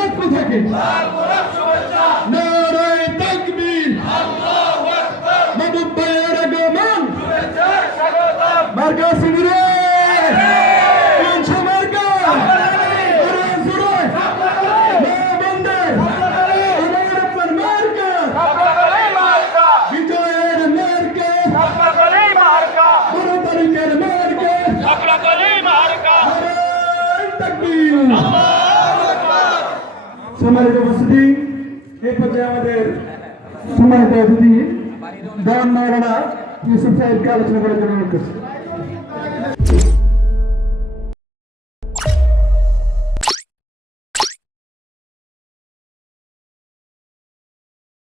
পক্ষ থেকে নারায়ে তাকবীর, মাহবুব ভাইয়ের আগমন, মার্কা শিবিরে সম্মানিত উপস্থিতি, এই পর্যায়ে আমাদের সম্মানিত অতিথি ডন মাওলানা ইউসুফ সাহেবকে আলোচনা করার জন্য অনুরোধ করছি।